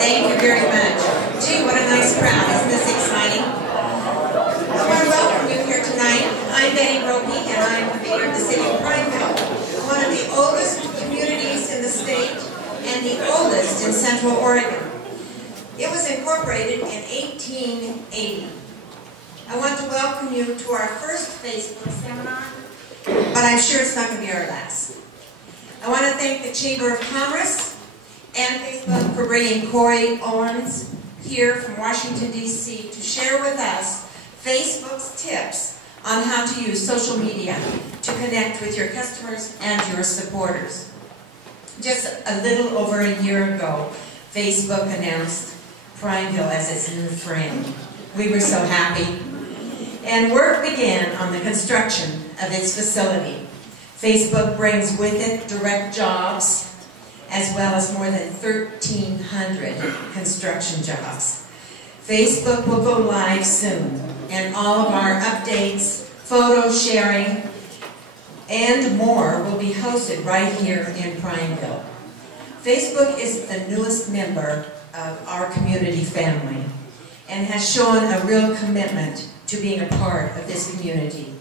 Thank you very much. Gee, what a nice crowd. Isn't this exciting? I want to welcome you here tonight. I'm Betty Ropey, and I'm the mayor of the city of Prineville, one of the oldest communities in the state and the oldest in Central Oregon. It was incorporated in 1880. I want to welcome you to our first Facebook seminar, but I'm sure it's not going to be our last. I want to thank the Chamber of Commerce and Facebook for bringing Corey Owens here from Washington, D.C. to share with us Facebook's tips on how to use social media to connect with your customers and your supporters. Just a little over a year ago, Facebook announced Prineville as its new friend. We were so happy. And work began on the construction of its facility. Facebook brings with it direct jobs, as well as more than 1,300 construction jobs. Facebook will go live soon, and all of our updates, photo sharing, and more will be hosted right here in Prineville. Facebook is the newest member of our community family and has shown a real commitment to being a part of this community.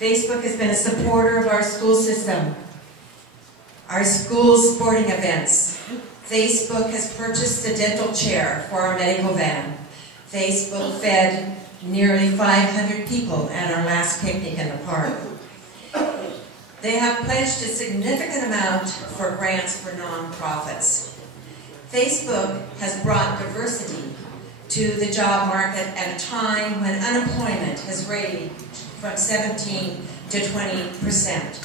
Facebook has been a supporter of our school system, our school sporting events. Facebook has purchased a dental chair for our medical van. Facebook fed nearly 500 people at our last picnic in the park. They have pledged a significant amount for grants for nonprofits. Facebook has brought diversity to the job market at a time when unemployment has ranged from 17 to 20%.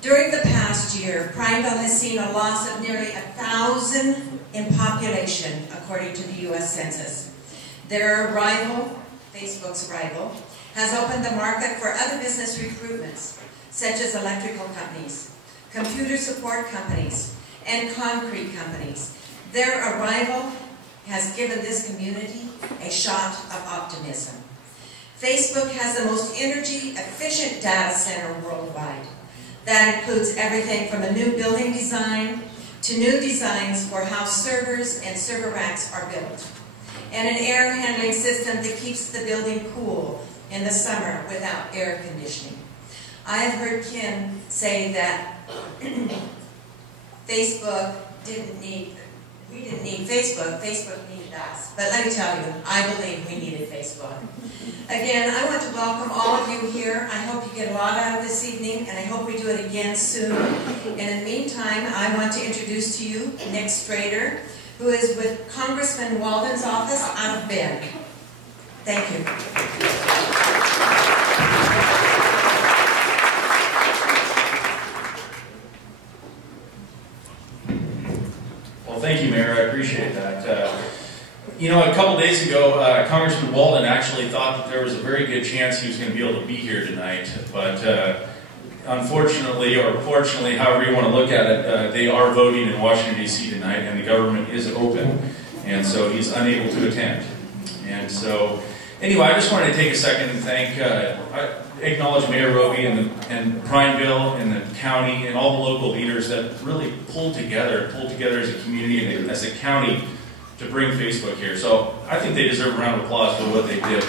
During the past year, Prineville has seen a loss of nearly 1,000 in population, according to the U.S. Census. Their arrival, Facebook's arrival, has opened the market for other business recruitments, such as electrical companies, computer support companies, and concrete companies. Their arrival has given this community a shot of optimism. Facebook has the most energy-efficient data center worldwide. That includes everything from a new building design to new designs for how servers and server racks are built, and an air handling system that keeps the building cool in the summer without air conditioning. I have heard Ken say that we didn't need Facebook, Facebook needed us. But let me tell you, I believe we needed Facebook. Again, I want to welcome all of you here. I hope you get a lot out of this evening, and I hope we do it again soon. And in the meantime, I want to introduce to you Nick Strader, who is with Congressman Walden's office out of Bend. Thank you. Well, thank you, Mayor. I appreciate that. You know, a couple days ago, Congressman Walden actually thought that there was a very good chance he was going to be able to be here tonight, but unfortunately, or fortunately, however you want to look at it, they are voting in Washington, D.C. tonight, and the government is open, and so he's unable to attend. And so, anyway, I just wanted to take a second and acknowledge Mayor Roby and Prineville and the county and all the local leaders that really pulled together as a community and as a county to bring Facebook here. So I think they deserve a round of applause for what they did.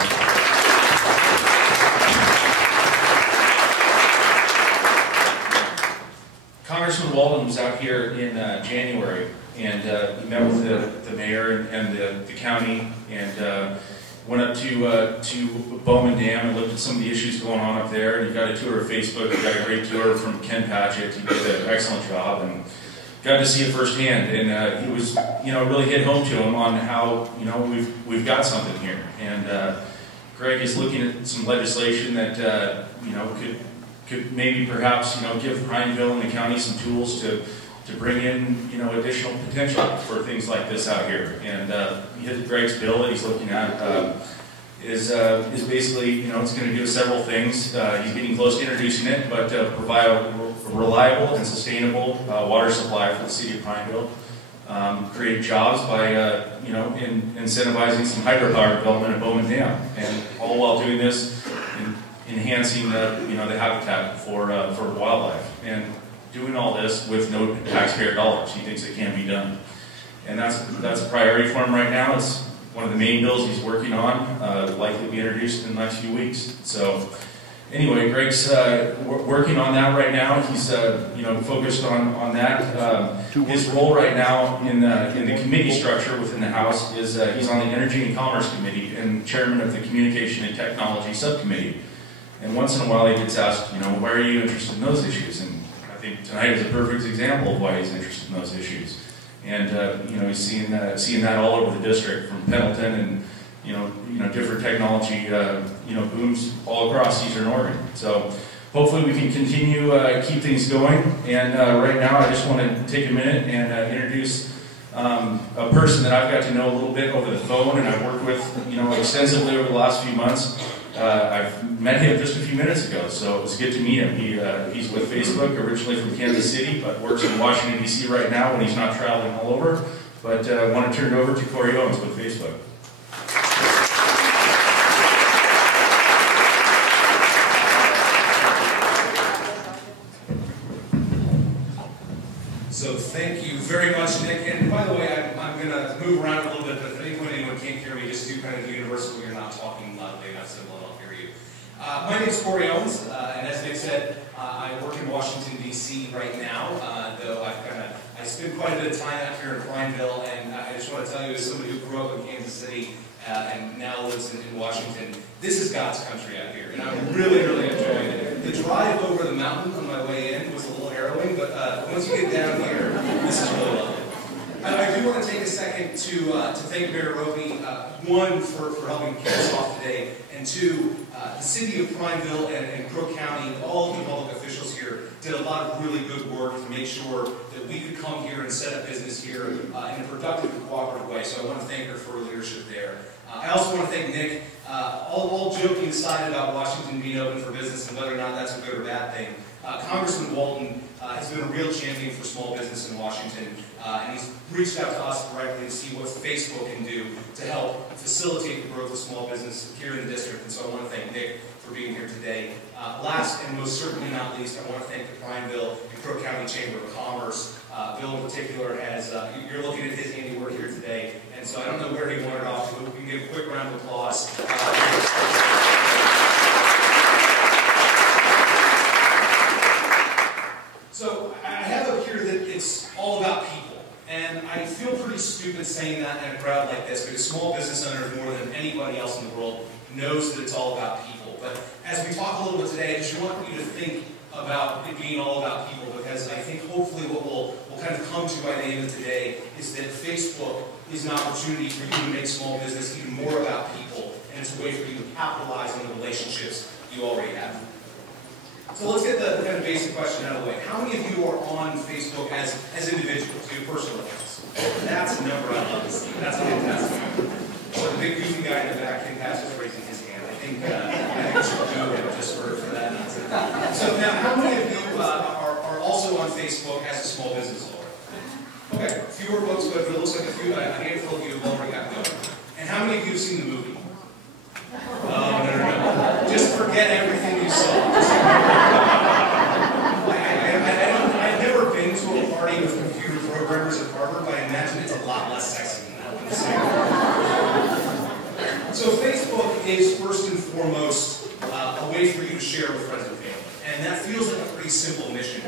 Congressman Walden was out here in January, and he met with the mayor and the county, and went up to Bowman Dam and looked at some of the issues going on up there. And he got a tour of Facebook. He got a great tour from Ken Patchett. He did an excellent job and got to see it firsthand. And he was, really hit home to him on how, we've got something here. And Greg is looking at some legislation that, could maybe perhaps, give Prineville and the county some tools to bring in, additional potential for things like this out here. And Greg's bill that he's looking at is basically, it's going to do several things. He's getting close to introducing it, but provide a reliable and sustainable water supply for the city of Prineville. Create jobs by, incentivizing some hydropower development at Bowman Dam, and all while doing this, enhancing the habitat for wildlife. And doing all this with no taxpayer dollars. He thinks it can be done. and that's a priority for him right now. It's one of the main bills he's working on, likely to be introduced in the next few weeks. So anyway, Greg's working on that right now. He's focused on that. His role right now in the committee structure within the House is he's on the Energy and Commerce Committee and chairman of the Communication and Technology Subcommittee. And once in a while he gets asked, why are you interested in those issues? And I think tonight is a perfect example of why he's interested in those issues. And he's seeing that all over the district, from Pendleton and different technology booms all across Eastern Oregon. So hopefully we can continue keep things going. And right now I just want to take a minute and introduce a person that I've got to know a little bit over the phone, and I've worked with extensively over the last few months. I've met him just a few minutes ago, so it was good to meet him. He's with Facebook, originally from Kansas City, but works in Washington, D.C. right now when he's not traveling all over. But I want to turn it over to Corey Owens with Facebook. So thank you very much, Nick. And by the way, I'm going to move around a little bit, but if anyone can't hear me, just do kind of the universal, you're not talking loudly enough, so I'll hear you. My name is Corey Owens, and as Nick said, I work in Washington, D.C. right now, though I spend quite a bit of time out here in Prineville, and I just want to tell you, as somebody who grew up in Kansas City and now lives in Washington, this is God's country out here, and I'm really, really enjoying it. The drive over the mountain on my way in was a little harrowing, but once you get down here, this is really lovely. I do want to take a second to thank Mayor Roby, one, for helping kick us off today, and two, the city of Prineville and Crook County, all of the public officials here did a lot of really good work to make sure that we could come here and set up business here in a productive and cooperative way. So I want to thank her for her leadership there. I also want to thank Nick. All joking aside about Washington being open for business and whether or not that's a good or bad thing, Congressman Walton has been a real champion for small business in Washington, and he's reached out to us directly to see what Facebook can do to help facilitate the growth of small business here in the district. And so I want to thank Nick for being here today. Last and most certainly not least, I want to thank the Prineville and Crook County Chamber of Commerce. Bill in particular has, you're looking at his handiwork here today, and so I don't know where he wandered off to, but we can give a quick round of applause. So I have up here that it's all about people, and I feel pretty stupid saying that in a crowd like this, because small business owners more than anybody else in the world knows that it's all about people. But as we talk a little bit today, I just want you to think about it being all about people, because I think hopefully what we'll kind of come to by the end of today is that Facebook is an opportunity for you to make small business even more about people, and it's a way for you to capitalize on the relationships you already have. So let's get the kind of basic question out of the way. How many of you are on Facebook as individuals, your personal accounts? That's a number I love to see. That's a fantastic number. So the big goofy guy in the back, King Pat's just raising his hand. I think we should do him just for that. So now, how many of you are also on Facebook as a small business owner? Okay, fewer folks, but it looks like a handful of you have already got going. And how many of you have seen the movie? Oh, no. Just forget everything you saw. I've never been to a party with computer programmers at Harvard, but I imagine it's a lot less sexy than that one. So Facebook is first and foremost a way for you to share with friends and family. And that feels like a pretty simple mission.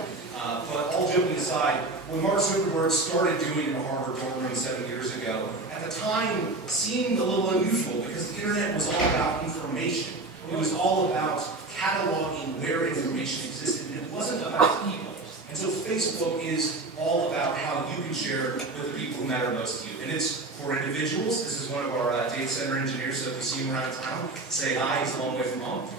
But all joking aside, when Mark Zuckerberg started doing the Harvard dorm room 7 years ago, at the time seemed a little unusual because the internet was all about information. It was all about cataloging where information existed, and it wasn't about people. And so Facebook is all about how you can share with the people who matter most to you. And it's for individuals. This is one of our data center engineers, so if you see him around town, say hi, he's a long way from home.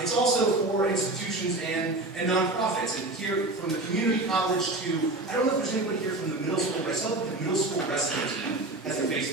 It's also for institutions and nonprofits. And here, from the community college to, I don't know if there's anybody here from the middle school, but I saw that the middle school wrestling team has a Facebook.